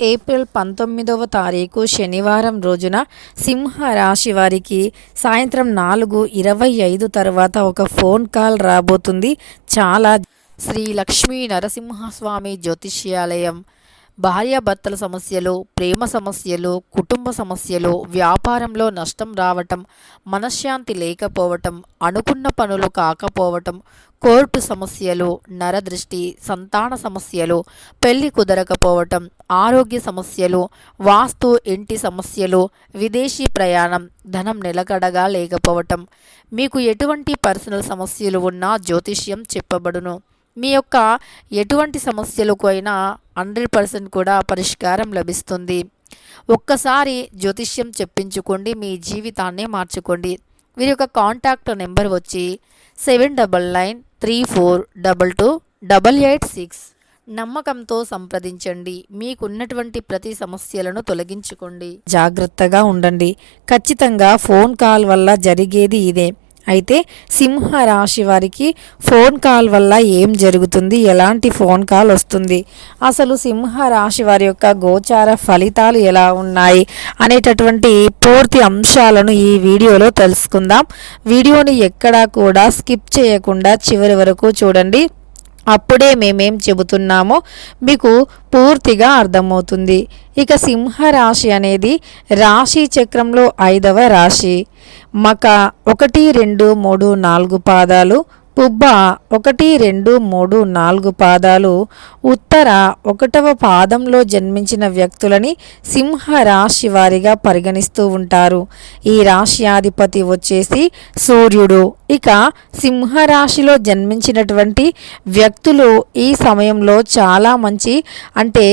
April పంతొమ్మిదవ తారీఖు శనివారం రోజున సింహ రాశి వారికి సాయంత్రం నాలుగు ఇరవై ఐదు తర్వాత ఒక ఫోన్ కాల్ రాబోతుంది. చాలా శ్రీ లక్ష్మీ నరసింహస్వామి జ్యోతిష్యాలయం. భార్యాభర్తల సమస్యలు ప్రేమ సమస్యలు కుటుంబ సమస్యలు వ్యాపారంలో నష్టం రావటం మనశ్శాంతి లేకపోవటం అనుకున్న పనులు కాకపోవటం కోర్టు సమస్యలు నరదృష్టి సంతాన సమస్యలు పెళ్ళి కుదరకపోవటం ఆరోగ్య సమస్యలు వాస్తు ఇంటి సమస్యలు విదేశీ ప్రయాణం ధనం నిలకడగా లేకపోవటం. మీకు ఎటువంటి పర్సనల్ సమస్యలు ఉన్నా జ్యోతిష్యం చెప్పబడును. మీ యొక్క ఎటువంటి సమస్యలకు అయినా హండ్రెడ్ పర్సెంట్ కూడా పరిష్కారం లభిస్తుంది. ఒక్కసారి జ్యోతిష్యం చెప్పించుకోండి మీ జీవితాన్ని మార్చుకోండి. వీరి యొక్క కాంటాక్ట్ నెంబర్ వచ్చి seven double nine three four double two double eight six. నమ్మకంతో సంప్రదించండి. మీకున్నటువంటి ప్రతి సమస్యలను తొలగించుకోండి. జాగ్రత్తగా ఉండండి. ఖచ్చితంగా ఫోన్ కాల్ వల్ల జరిగేది ఇదే. అయితే సింహ రాశి వారికి ఫోన్ కాల్ వల్ల ఏం జరుగుతుంది? ఎలాంటి ఫోన్ కాల్ వస్తుంది? అసలు సింహ రాశి వారి యొక్క గోచార ఫలితాలు ఎలా ఉన్నాయి? అనేటటువంటి పూర్తి అంశాలను ఈ వీడియోలో తెలుసుకుందాం. వీడియోని ఎక్కడా కూడా స్కిప్ చేయకుండా చివరి వరకు చూడండి. అప్పుడే మేమేం చెబుతున్నామో మీకు పూర్తిగా అర్థమవుతుంది. ఇక సింహ రాశి అనేది రాశి చక్రంలో ఐదవ రాశి. మక ఒకటి రెండు మూడు నాలుగు పాదాలు పుబ్బ ఒకటి రెండు మూడు నాలుగు పాదాలు ఉత్తర ఒకటవ పాదంలో జన్మించిన వ్యక్తులని సింహ రాశి వారిగా పరిగణిస్తూ ఉంటారు. ఈ రాశ్యాధిపతి వచ్చేసి సూర్యుడు. ఇక సింహరాశిలో జన్మించినటువంటి వ్యక్తులు ఈ సమయంలో చాలా మంచి అంటే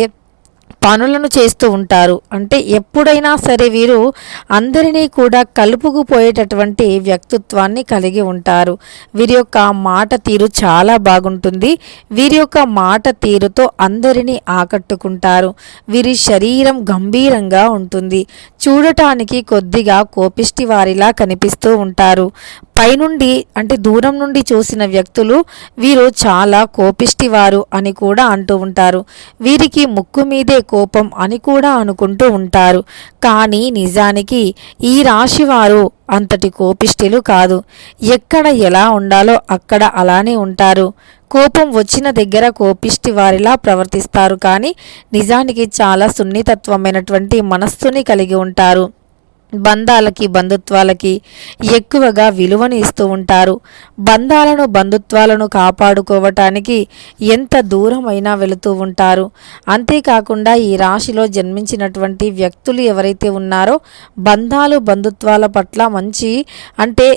పనులను చేస్తూ ఉంటారు. అంటే ఎప్పుడైనా సరే వీరు అందరినీ కూడా కలుపుకుపోయేటటువంటి వ్యక్తిత్వాన్ని కలిగి ఉంటారు. వీరి యొక్క మాట తీరు చాలా బాగుంటుంది. వీరి యొక్క మాట తీరుతో అందరినీ ఆకట్టుకుంటారు. వీరి శరీరం గంభీరంగా ఉంటుంది. చూడటానికి కొద్దిగా కోపిష్టి వారిలా కనిపిస్తూ ఉంటారు. పైనుండి అంటే దూరం నుండి చూసిన వ్యక్తులు వీరు చాలా కోపిష్టివారు అని కూడా అంటూ ఉంటారు. వీరికి ముక్కు మీదే కోపం అని కూడా అనుకుంటూ ఉంటారు. కానీ నిజానికి ఈ రాశివారు అంతటి కోపిష్టిలు కాదు. ఎక్కడ ఎలా ఉండాలో అక్కడ అలానే ఉంటారు. కోపం వచ్చిన దగ్గర కోపిష్టి వారిలా ప్రవర్తిస్తారు. కానీ నిజానికి చాలా సున్నితత్వమైనటువంటి మనస్సుని కలిగి ఉంటారు. బంధాలకి బంధుత్వాలకి ఎక్కువగా విలువను ఇస్తూ ఉంటారు. బంధాలను బంధుత్వాలను కాపాడుకోవటానికి ఎంత దూరమైనా వెళుతూ ఉంటారు. అంతేకాకుండా ఈ రాశిలో జన్మించినటువంటి వ్యక్తులు ఎవరైతే ఉన్నారో బంధాలు బంధుత్వాల పట్ల మంచి అంటే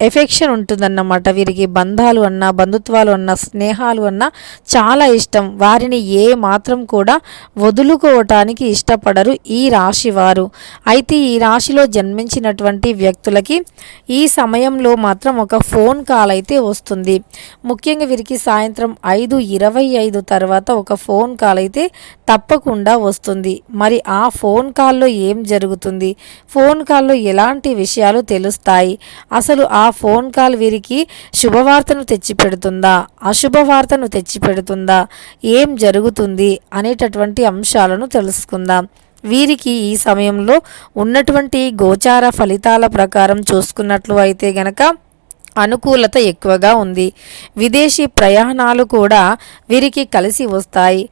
ఎఫెక్షన్ ఉంటుందన్నమాట. వీరికి బంధాలు అన్నా బంధుత్వాలు అన్నా స్నేహాలు అన్నా చాలా ఇష్టం. వారిని ఏ మాత్రం కూడా వదులుకోవటానికి ఇష్టపడరు ఈ రాశి వారు అయితే ఈ రాశిలో జన్మించినటువంటి వ్యక్తులకి ఈ సమయంలో మాత్రం ఒక ఫోన్ కాల్ అయితే వస్తుంది. ముఖ్యంగా వీరికి సాయంత్రం ఐదు ఇరవై ఐదు తర్వాత ఒక ఫోన్ కాల్ అయితే తప్పకుండా వస్తుంది. మరి ఆ ఫోన్ కాల్లో ఏం జరుగుతుంది? ఫోన్ కాల్లో ఎలాంటి విషయాలు తెలుస్తాయి? అసలు ఆ ఫోన్ కాల్ వీరికి శుభవార్తను తెచ్చిపెడుతుందా? అశుభవార్తను తెచ్చిపెడుతుందా? ఏం జరుగుతుంది? అనేటటువంటి అంశాలను తెలుసుకుందాం. వీరికి ఈ సమయంలో ఉన్నటువంటి గోచార ఫలితాల ప్రకారం చూసుకున్నట్లు అయితే గనక అనుకూలత ఎక్కువగా ఉంది. విదేశీ ప్రయాణాలు కూడా వీరికి కలిసి వస్తాయి.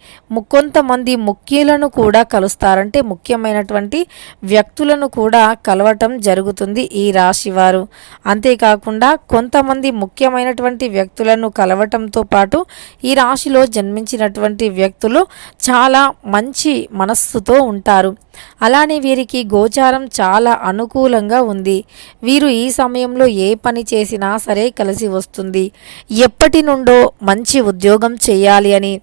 కొంతమంది ముఖ్యులను కూడా కలుస్తారంటే ముఖ్యమైనటువంటి వ్యక్తులను కూడా కలవటం జరుగుతుంది ఈ రాశి వారు అంతేకాకుండా కొంతమంది ముఖ్యమైనటువంటి వ్యక్తులను కలవటంతో పాటు ఈ రాశిలో జన్మించినటువంటి వ్యక్తులు చాలా మంచి మనస్సుతో ఉంటారు. అలానే వీరికి గోచారం చాలా అనుకూలంగా ఉంది. వీరు ఈ సమయంలో ఏ పని చేసినా సరే కలిసి వస్తుంది. ఎప్పటి నుండో మంచి ఉద్యోగం చేయాలి అని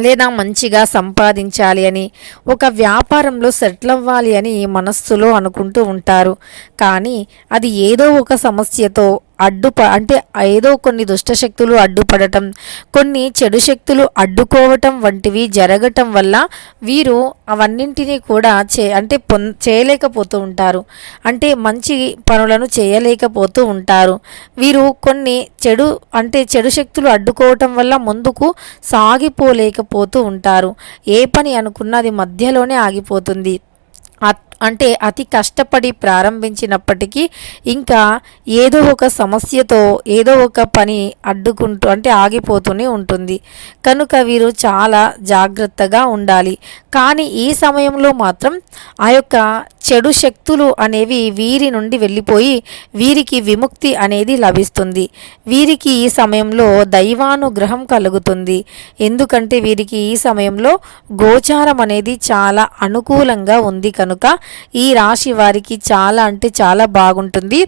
లేదా మంచిగా సంపాదించాలి అని ఒక వ్యాపారంలో సెటిల్ అవ్వాలి అని మనస్సులో అనుకుంటూ ఉంటారు. కానీ అది ఏదో ఒక సమస్యతో అడ్డుప అంటే ఏదో కొన్ని దుష్టశక్తులు అడ్డుపడటం కొన్ని చెడు శక్తులు అడ్డుకోవటం వంటివి జరగటం వల్ల వీరు అవన్నింటినీ కూడా చే అంటే పొం చేయలేకపోతూ ఉంటారు. అంటే మంచి పనులను చేయలేకపోతూ ఉంటారు. వీరు కొన్ని చెడు అంటే చెడు శక్తులు అడ్డుకోవటం వల్ల ముందుకు సాగిపోలేకపోతూ ఉంటారు. ఏ పని అనుకున్నది మధ్యలోనే ఆగిపోతుంది. అంటే అతి కష్టపడి ప్రారంభించినప్పటికీ ఇంకా ఏదో ఒక సమస్యతో ఏదో ఒక పని అడ్డుకుంటూ అంటే ఆగిపోతూనే ఉంటుంది. కనుక వీరు చాలా జాగ్రత్తగా ఉండాలి. కానీ ఈ సమయంలో మాత్రం ఆ యొక్క చెడు శక్తులు అనేవి వీరి నుండి వెళ్ళిపోయి వీరికి విముక్తి అనేది లభిస్తుంది. వీరికి ఈ సమయంలో దైవానుగ్రహం కలుగుతుంది. ఎందుకంటే వీరికి ఈ సమయంలో గోచారం అనేది చాలా అనుకూలంగా ఉంది కనుక ఈ రాశి వారికి చాలా అంటే చాలా బాగుంటుంది.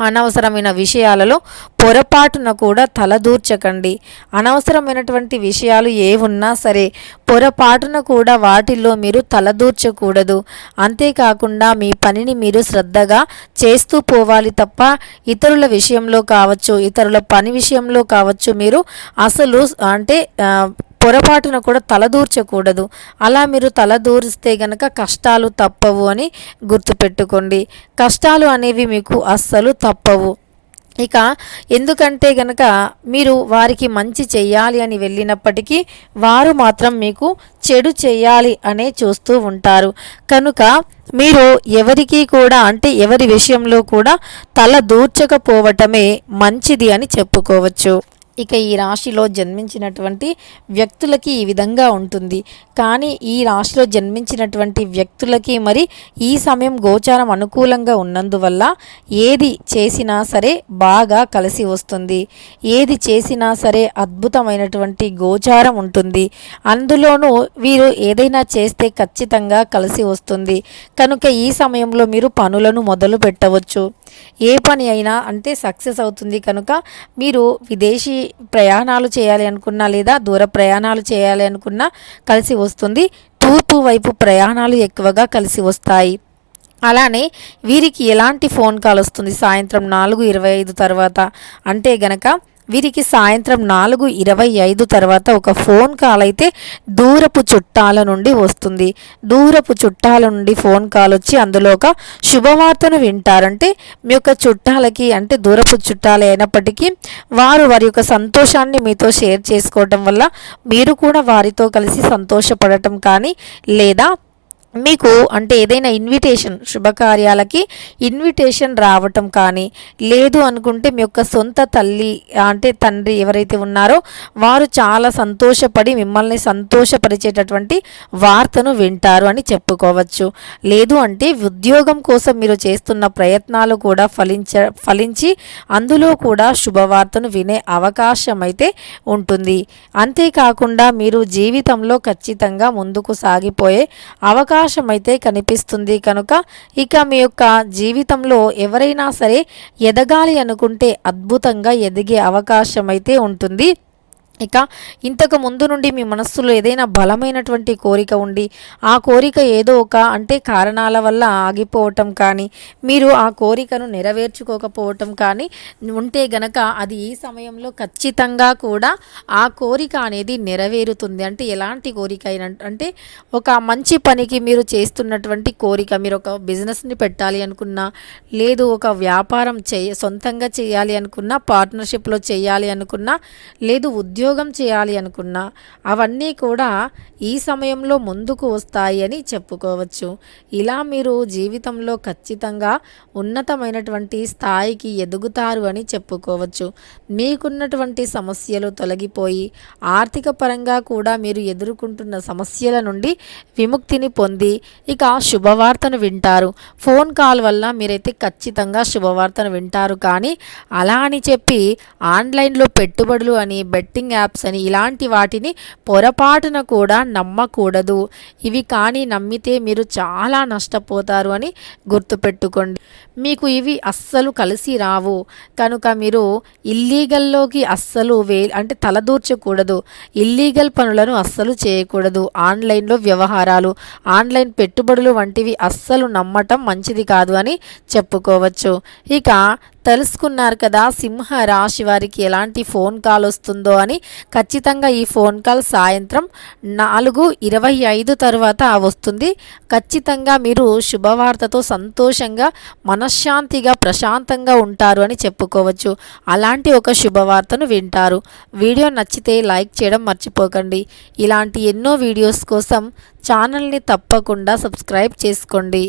అనవసరమైన విషయాలలో పొరపాటున కూడా తలదూర్చకండి అనవసరమైనటువంటి విషయాలు ఏవున్నా సరే పొరపాటున కూడా వాటిల్లో మీరు తలదూర్చకూడదు అంతేకాకుండా మీ పనిని మీరు శ్రద్ధగా చేస్తూ పోవాలి తప్ప ఇతరుల విషయంలో కావచ్చు ఇతరుల పని విషయంలో కావచ్చు మీరు అసలు అంటే పొరపాటున కూడా తలదూర్చకూడదు. అలా మీరు తలదూరిస్తే గనక కష్టాలు తప్పవు అని గుర్తుపెట్టుకోండి. కష్టాలు అనేవి మీకు అస్సలు తప్పవు. ఇక ఎందుకంటే గనక మీరు వారికి మంచి చేయాలి అని వెళ్ళినప్పటికీ వారు మాత్రం మీకు చెడు చేయాలి అనే చూస్తూ ఉంటారు. కనుక మీరు ఎవరికి కూడా అంటే ఎవరి విషయంలో కూడా తల దూర్చకపోవటమే మంచిది అని చెప్పుకోవచ్చు. ఇక ఈ రాశిలో జన్మించినటువంటి వ్యక్తులకి ఈ విధంగా ఉంటుంది. కానీ ఈ రాశిలో జన్మించినటువంటి వ్యక్తులకి మరి ఈ సమయం గోచారం అనుకూలంగా ఉన్నందువల్ల ఏది చేసినా సరే బాగా కలిసి వస్తుంది. ఏది చేసినా సరే అద్భుతమైనటువంటి గోచారం ఉంటుంది. అందులోనూ వీరు ఏదైనా చేస్తే ఖచ్చితంగా కలిసి వస్తుంది. కనుక ఈ సమయంలో మీరు పనులను మొదలు పెట్టవచ్చు ఏ పని అయినా అంటే సక్సెస్ అవుతుంది కనుక మీరు విదేశీ ప్రయాణాలు చేయాలి అనుకున్నా లేదా దూర ప్రయాణాలు చేయాలి అనుకున్నా కలిసి వస్తుంది. తూర్పు వైపు ప్రయాణాలు ఎక్కువగా కలిసి వస్తాయి. అలానే వీరికి ఎలాంటి ఫోన్ కాల్ వస్తుంది? సాయంత్రం నాలుగు ఇరవై ఐదు తర్వాత. అంటే గనక వీరికి సాయంత్రం నాలుగు ఇరవై ఐదు తర్వాత ఒక ఫోన్ కాల్ అయితే దూరపు చుట్టాల నుండి వస్తుంది. దూరపు చుట్టాల నుండి ఫోన్ కాల్ వచ్చి అందులో ఒక శుభవార్తను వింటారంటే మీ యొక్క చుట్టాలకి అంటే దూరపు చుట్టాలు అయినప్పటికీ వారు వారి యొక్క సంతోషాన్ని మీతో షేర్ చేసుకోవటం వల్ల మీరు కూడా వారితో కలిసి సంతోషపడటం కానీ లేదా మీకు అంటే ఏదైనా ఇన్విటేషన్ శుభకార్యాలకి ఇన్విటేషన్ రావటం కానీ లేదు అనుకుంటే మీ యొక్క సొంత తల్లి అంటే తండ్రి ఎవరైతే ఉన్నారో వారు చాలా సంతోషపడి మిమ్మల్ని సంతోషపరిచేటటువంటి వార్తను వింటారు అని చెప్పుకోవచ్చు. లేదు అంటే ఉద్యోగం కోసం మీరు చేస్తున్న ప్రయత్నాలు కూడా ఫలించ ఫలించి అందులో కూడా శుభవార్తను వినే అవకాశం అయితే ఉంటుంది. అంతేకాకుండా మీరు జీవితంలో ఖచ్చితంగా ముందుకు సాగిపోయే అవకాశం అయితే కనిపిస్తుంది కనుక ఇక మీ యొక్క జీవితంలో ఎవరైనా సరే ఎదగాలి అనుకుంటే అద్భుతంగా ఎదిగే అవకాశం అయితే ఉంటుంది. ఇక ఇంతకు ముందు నుండి మీ మనస్సులో ఏదైనా బలమైనటువంటి కోరిక ఉండి ఆ కోరిక ఏదో ఒక అంటే కారణాల వల్ల ఆగిపోవటం కానీ మీరు ఆ కోరికను నెరవేర్చుకోకపోవటం కానీ ఉంటే గనక అది ఈ సమయంలో ఖచ్చితంగా కూడా ఆ కోరిక అనేది నెరవేరుతుంది. అంటే ఎలాంటి కోరిక అయిన అంటే ఒక మంచి పనికి మీరు చేస్తున్నటువంటి కోరిక మీరు ఒక బిజినెస్ని పెట్టాలి అనుకున్నా లేదు ఒక వ్యాపారం చేయ సొంతంగా చేయాలి అనుకున్నా పార్ట్నర్షిప్లో చేయాలి అనుకున్నా లేదు ఉద్యోగం చేయాలి అనుకున్నా అవన్నీ కూడా ఈ సమయంలో ముందుకు వస్తాయి అని చెప్పుకోవచ్చు. ఇలా మీరు జీవితంలో ఖచ్చితంగా ఉన్నతమైనటువంటి స్థాయికి ఎదుగుతారు అని చెప్పుకోవచ్చు. మీకున్నటువంటి సమస్యలు తొలగిపోయి ఆర్థిక పరంగా కూడా మీరు ఎదుర్కొంటున్న సమస్యల నుండి విముక్తిని పొంది ఇక శుభవార్తను వింటారు. ఫోన్ కాల్ వల్ల మీరైతే ఖచ్చితంగా శుభవార్తను వింటారు. కానీ అలా అని చెప్పి ఆన్లైన్లో పెట్టుబడులు అని బెట్టింగ్ యాప్స్ అని ఇలాంటి వాటిని పొరపాటున కూడా నమ్మకూడదు. ఇవి కానీ నమ్మితే మీరు చాలా నష్టపోతారు అని గుర్తుపెట్టుకోండి. మీకు ఇవి అస్సలు కలిసి రావు. కనుక మీరు ఇల్లీగల్లోకి అస్సలు వే అంటే తలదూర్చకూడదు. ఇల్లీగల్ పనులను అస్సలు చేయకూడదు. ఆన్లైన్లో వ్యవహారాలు ఆన్లైన్ పెట్టుబడులు వంటివి అస్సలు నమ్మటం మంచిది కాదు అని చెప్పుకోవచ్చు. ఇక తెలుసుకున్నారు కదా సింహ రాశి వారికి ఎలాంటి ఫోన్ కాల్ వస్తుందో అని. ఖచ్చితంగా ఈ ఫోన్ కాల్ సాయంత్రం నాలుగు ఇరవై ఐదు తర్వాత వస్తుంది. ఖచ్చితంగా మీరు శుభవార్తతో సంతోషంగా మనశ్శాంతిగా ప్రశాంతంగా ఉంటారు అని చెప్పుకోవచ్చు. అలాంటి ఒక శుభవార్తను వింటారు. వీడియో నచ్చితే లైక్ చేయడం మర్చిపోకండి. ఇలాంటి ఎన్నో వీడియోస్ కోసం ఛానల్ని తప్పకుండా సబ్స్క్రైబ్ చేసుకోండి.